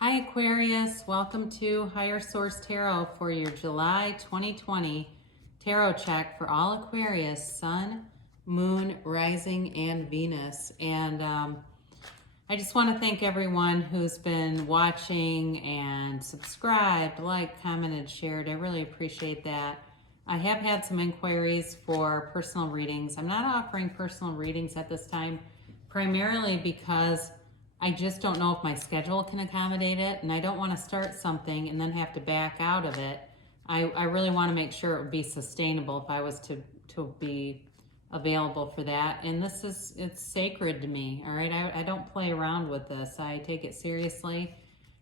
Hi Aquarius, welcome to Higher Source Tarot for your July 2020 tarot check for all Aquarius, Sun, Moon, Rising, and Venus. And I just want to thank everyone who's been watching and subscribed, liked, commented, shared. I really appreciate that. I have had some inquiries for personal readings. I'm not offering personal readings at this time, primarily because I just don't know if my schedule can accommodate it, and I don't want to start something and then have to back out of it. I really want to make sure it would be sustainable if I was to be available for that. And it's sacred to me, all right? I don't play around with this. I take it seriously,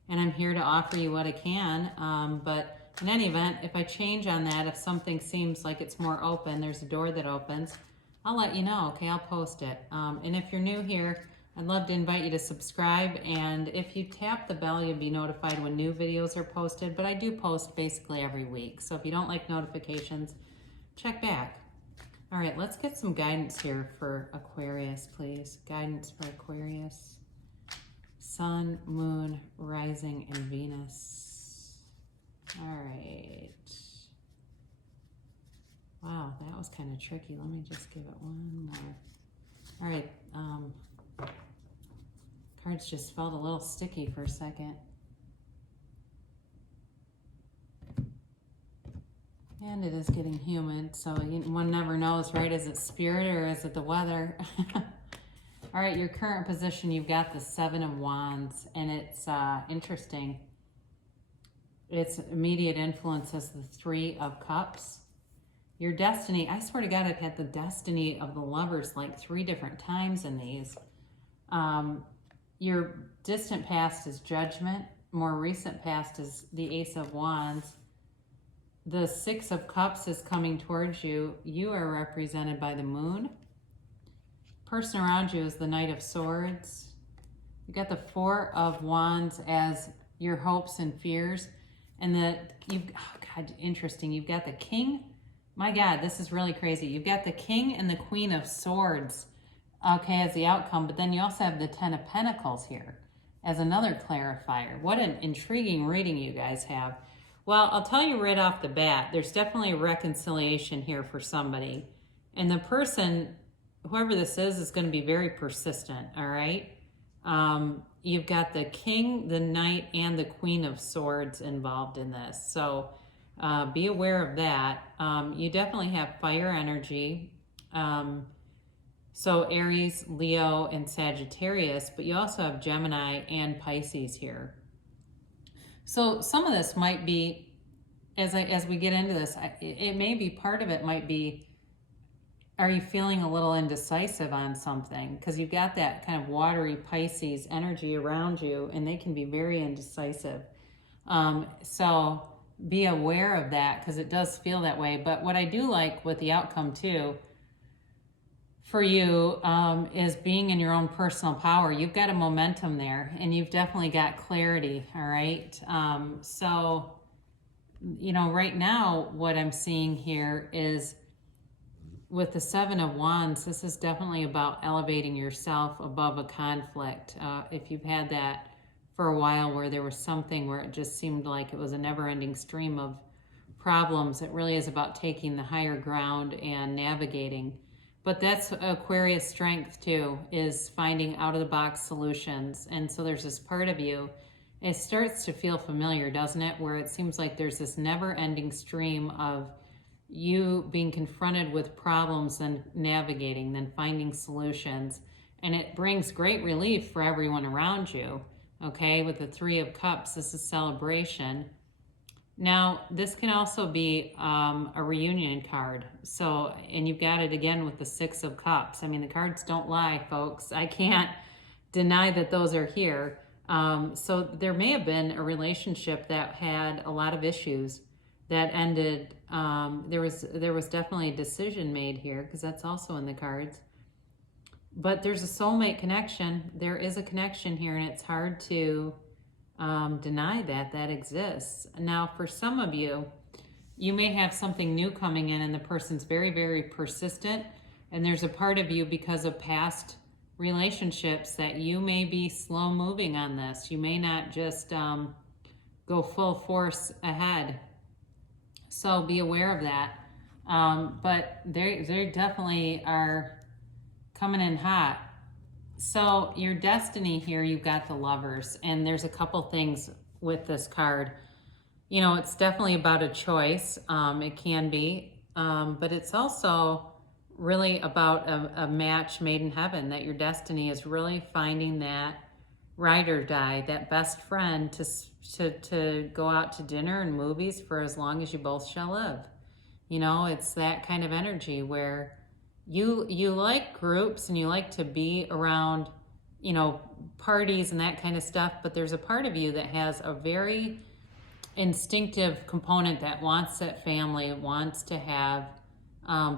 and I'm here to offer you what I can. But in any event, if I change on that, if something seems like it's more open, there's a door that opens, I'll let you know, okay? I'll post it. And if you're new here, I'd love to invite you to subscribe, and if you tap the bell, you'll be notified when new videos are posted, but I do post basically every week, so if you don't like notifications, check back. All right, let's get some guidance here for Aquarius, please. Guidance for Aquarius. Sun, Moon, Rising, and Venus. All right. Wow, that was kind of tricky. Let me just give it one more. All right, cards just felt a little sticky for a second. And it is getting humid, so one never knows, right? Is it spirit or is it the weather? All right, your current position, you've got the Seven of Wands, and it's interesting. Its immediate influence is the Three of Cups. Your destiny, I swear to God, I've had the destiny of the Lovers like 3 different times in these. Your distant past is Judgment. More recent past is the Ace of Wands. The Six of Cups is coming towards you. You are represented by the Moon. Person around you is the Knight of Swords. You got the Four of Wands as your hopes and fears. And oh God, interesting. You've got the King. My God, this is really crazy. You've got the King and the Queen of Swords, okay, as the outcome, but then you also have the Ten of Pentacles here as another clarifier. What an intriguing reading you guys have. Well, I'll tell you right off the bat, there's definitely a reconciliation here for somebody. And the person, whoever this is going to be very persistent, all right? You've got the King, the Knight, and the Queen of Swords involved in this. So be aware of that. You definitely have fire energy. So Aries, Leo, and Sagittarius, but you also have Gemini and Pisces here. So some of this might be, as we get into this, it may be, part of it might be, are you feeling a little indecisive on something? Because you've got that kind of watery Pisces energy around you, and they can be very indecisive. So be aware of that, because it does feel that way. But what I do like with the outcome too for you is being in your own personal power. You've got a momentum there, and you've definitely got clarity, all right? So, right now what I'm seeing here is with the Seven of Wands, this is definitely about elevating yourself above a conflict. If you've had that for a while where there was something where it just seemed like it was a never-ending stream of problems, it really is about taking the higher ground and navigating. But that's Aquarius strength too, is finding out-of-the-box solutions. And so there's this part of you, it starts to feel familiar, doesn't it? Where it seems like there's this never-ending stream of you being confronted with problems and navigating, then finding solutions. And it brings great relief for everyone around you. Okay, with the Three of Cups, this is celebration. Now, this can also be a reunion card. So, and you've got it again with the Six of Cups. I mean, the cards don't lie, folks. I can't deny that those are here. So there may have been a relationship that had a lot of issues that ended. There was definitely a decision made here, because that's also in the cards. But there's a soulmate connection. There is a connection here, and it's hard to deny that exists. Now, for some of you, you may have something new coming in, and the person's very, very persistent. And there's a part of you, because of past relationships that you may be slow moving on this. You may not just go full force ahead. So be aware of that. But they definitely are coming in hot. So your destiny here, you've got the Lovers, and there's a couple things with this card. You know, it's definitely about a choice. It can be, but it's also really about a match made in heaven, that your destiny is really finding that ride or die, that best friend to go out to dinner and movies for as long as you both shall live. You know, it's that kind of energy where you like groups and you like to be around, you know, parties and that kind of stuff, but there's a part of you that has a very instinctive component that wants that family, wants to have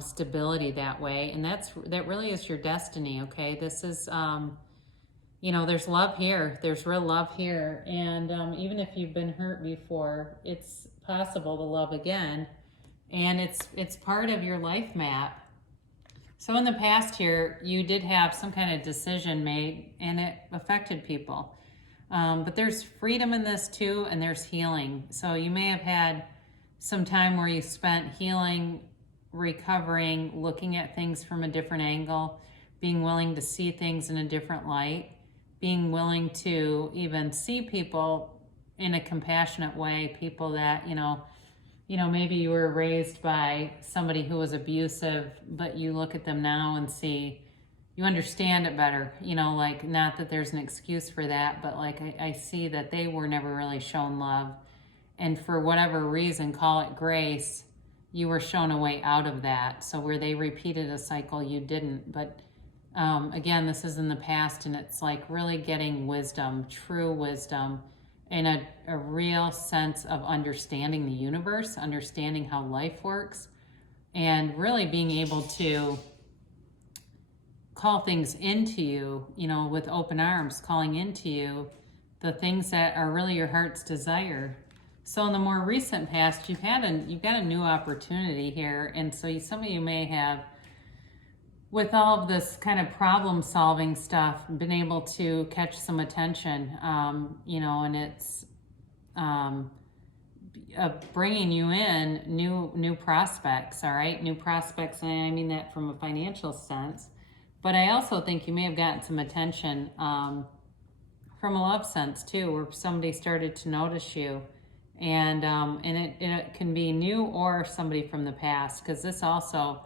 stability that way, and that really is your destiny. Okay, this is you know, there's love here, there's real love here, and even if you've been hurt before, it's possible to love again, and it's part of your life map. So in the past here, you did have some kind of decision made and it affected people. But there's freedom in this too, and there's healing. So you may have had some time where you spent healing, recovering, looking at things from a different angle, being willing to see things in a different light, being willing to even see people in a compassionate way, people that, you know, maybe you were raised by somebody who was abusive, but you look at them now and see, you understand it better, you know, like, not that there's an excuse for that, but like, I see that they were never really shown love. And for whatever reason, call it grace, you were shown a way out of that. So where they repeated a cycle, you didn't. But again, this is in the past, and it's like really getting wisdom, true wisdom, and a real sense of understanding the universe, understanding how life works, and really being able to call things into you, you know, with open arms, calling into you the things that are really your heart's desire. So in the more recent past, you've got a new opportunity here, and so some of you may have, with all of this kind of problem-solving stuff, been able to catch some attention, you know, and it's bringing you in new prospects, all right? New prospects, and I mean that from a financial sense. But I also think you may have gotten some attention from a love sense too, where somebody started to notice you, and it can be new or somebody from the past, because this also,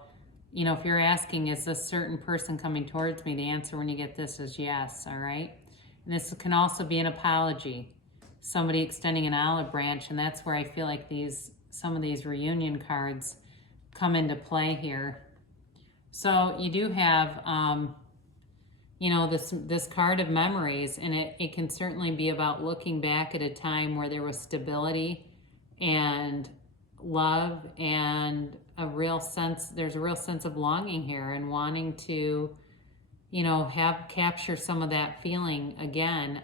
you know, if you're asking, is this certain person coming towards me, the answer when you get this is yes, all right? And this can also be an apology, somebody extending an olive branch, and that's where I feel like some of these reunion cards come into play here. So you do have, you know, this card of memories, and it can certainly be about looking back at a time where there was stability and love and there's a real sense of longing here and wanting to, you know, capture some of that feeling again.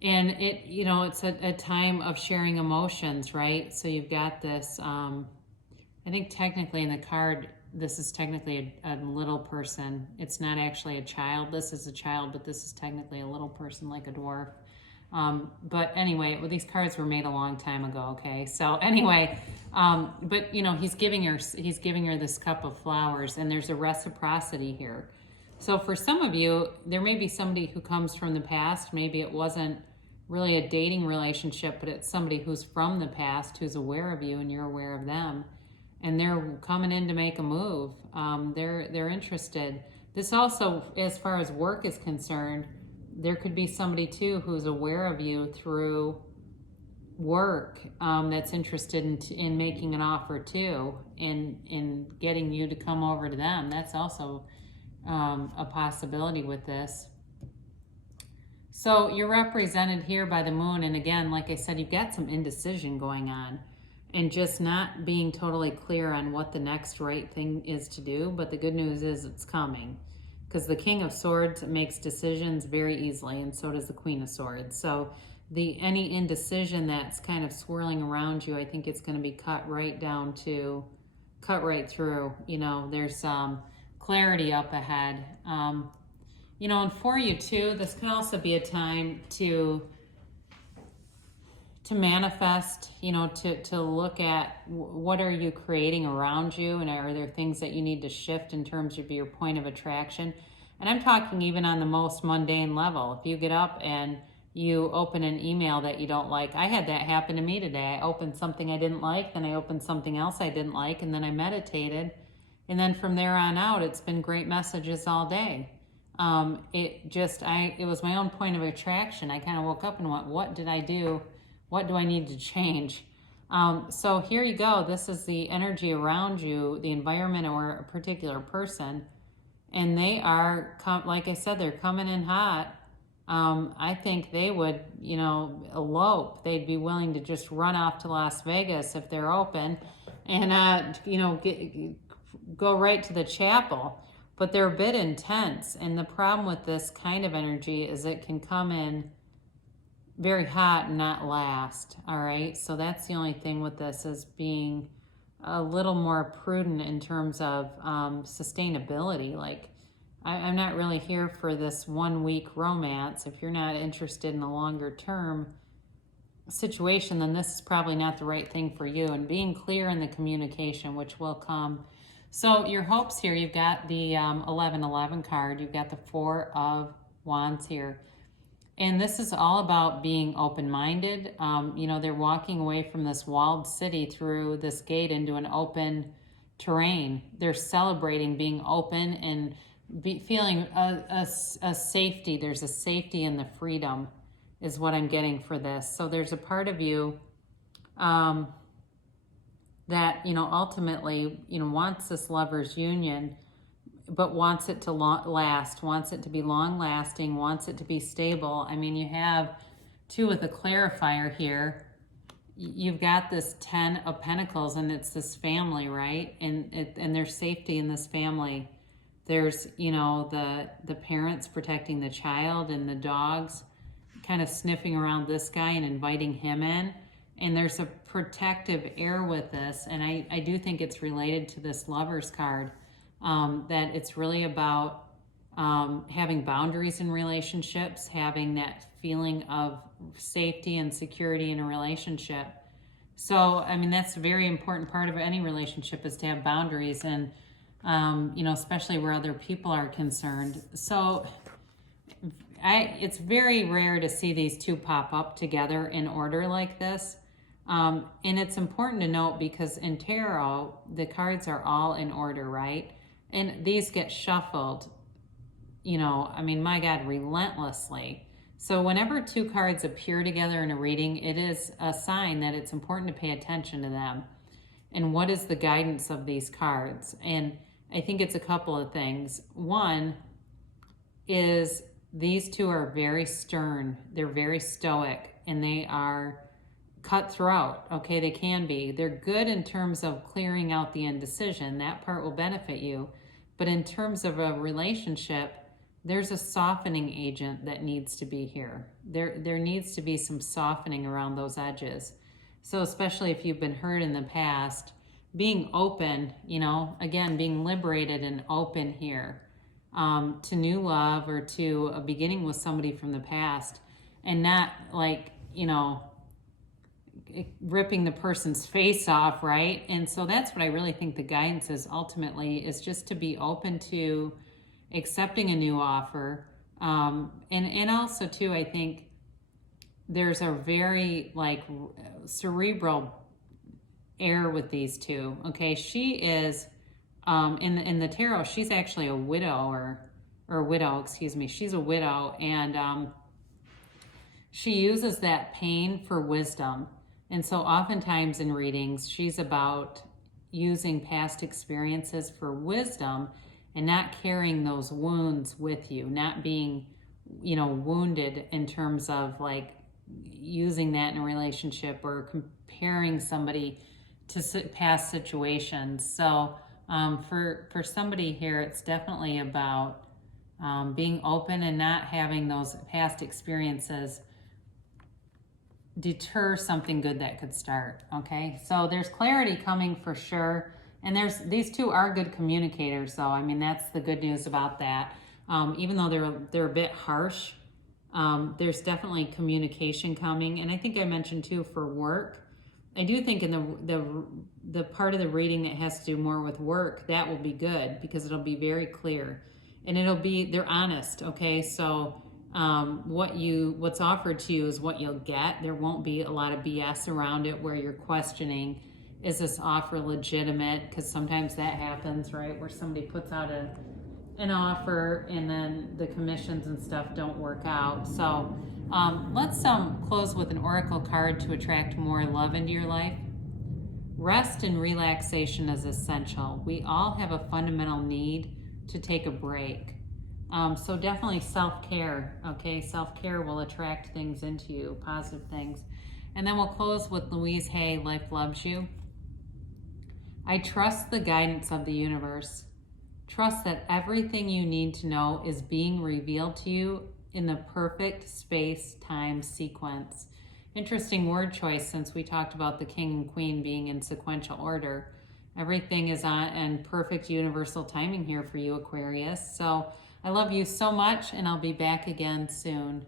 And it, you know, it's a time of sharing emotions, right? So you've got this, I think technically in the card, this is technically a little person. It's not actually a child. This is a child, but this is technically a little person, like a dwarf. But anyway, well, these cards were made a long time ago, okay? So anyway, but you know, he's giving her this cup of flowers, and there's a reciprocity here. So for some of you, there may be somebody who comes from the past. Maybe it wasn't really a dating relationship, but it's somebody who's from the past, who's aware of you and you're aware of them. And they're coming in to make a move. They're interested. This also, as far as work is concerned, there could be somebody too who's aware of you through work, that's interested in making an offer too, in getting you to come over to them. That's also a possibility with this. So you're represented here by the moon, and again, like I said, you've got some indecision going on, and just not being totally clear on what the next right thing is to do. But the good news is it's coming, because the King of Swords makes decisions very easily, and so does the Queen of Swords. So any indecision that's kind of swirling around you, I think it's going to be cut right through. You know, there's clarity up ahead. You know, and for you too, this can also be a time to manifest, you know, to look at what are you creating around you, and are there things that you need to shift in terms of your point of attraction. And I'm talking even on the most mundane level. If you get up and you open an email that you don't like, I had that happen to me today. I opened something I didn't like, then I opened something else I didn't like, and then I meditated, and then from there on out, it's been great messages all day. It was my own point of attraction. I kind of woke up and went, what did I do? What do I need to change? So here you go. This is the energy around you, the environment, or a particular person. And they are, like I said, they're coming in hot. I think they would, you know, elope. They'd be willing to just run off to Las Vegas if they're open and, you know, go right to the chapel. But they're a bit intense. And the problem with this kind of energy is it can come in very hot and not last. All right, so that's the only thing with this, is being a little more prudent in terms of sustainability. Like, I'm not really here for this 1 week romance. If you're not interested in a longer term situation, then this is probably not the right thing for you. And being clear in the communication, which will come. So your hopes here, you've got the 1111 card, you've got the 4 of Wands here. And this is all about being open-minded. You know, they're walking away from this walled city through this gate into an open terrain. They're celebrating being open and feeling a safety. There's a safety in the freedom is what I'm getting for this. So there's a part of you that, you know, ultimately, you know, wants this lover's union, but wants it to last, wants it to be long-lasting, wants it to be stable. I mean, you have 2 with a clarifier here. You've got this 10 of Pentacles, and it's this family, right? And there's safety in this family. There's, you know, the parents protecting the child, and the dogs kind of sniffing around this guy and inviting him in. And there's a protective air with this, and I do think it's related to this Lover's card. That it's really about having boundaries in relationships, having that feeling of safety and security in a relationship. So, I mean, that's a very important part of any relationship, is to have boundaries, and, you know, especially where other people are concerned. So it's very rare to see these 2 pop up together in order like this. And it's important to note, because in tarot, the cards are all in order, right? And these get shuffled, you know, I mean, my God, relentlessly. So whenever 2 cards appear together in a reading, it is a sign that it's important to pay attention to them. And what is the guidance of these cards? And I think it's a couple of things. One is these 2 are very stern. They're very stoic, and they are cutthroat. Okay, they can be. They're good in terms of clearing out the indecision. That part will benefit you. But in terms of a relationship, there's a softening agent that needs to be here. There needs to be some softening around those edges. So especially if you've been hurt in the past, being open, you know, again, being liberated and open here to new love, or to a beginning with somebody from the past, and not like, you know, ripping the person's face off, right? And so that's what I really think the guidance is ultimately, is just to be open to accepting a new offer. And also too, I think there's a very like cerebral air with these 2. Okay, she is in the tarot, she's actually a widow, or widow, excuse me. She's a widow, and she uses that pain for wisdom. And so oftentimes in readings, she's about using past experiences for wisdom, and not carrying those wounds with you, not being, you know, wounded in terms of like using that in a relationship, or comparing somebody to past situations. So for somebody here, it's definitely about being open and not having those past experiences deter something good that could start. Okay, so there's clarity coming for sure. And these 2 are good communicators, though. I mean, that's the good news about that. Even though they're a bit harsh, there's definitely communication coming. And I think I mentioned too for work. I do think in the part of the reading that has to do more with work, that will be good because it'll be very clear, and they're honest. Okay, so what's offered to you is what you'll get. There won't be a lot of BS around it where you're questioning, is this offer legitimate? Because sometimes that happens, right? Where somebody puts out an offer and then the commissions and stuff don't work out. So let's close with an oracle card to attract more love into your life. Rest and relaxation is essential. We all have a fundamental need to take a break. So definitely self-care, okay? Self-care will attract things into you, positive things. And then we'll close with Louise Hay, Life Loves You. I trust the guidance of the universe. Trust that everything you need to know is being revealed to you in the perfect space-time sequence. Interesting word choice since we talked about the king and queen being in sequential order. Everything is in perfect universal timing here for you, Aquarius. So I love you so much, and I'll be back again soon.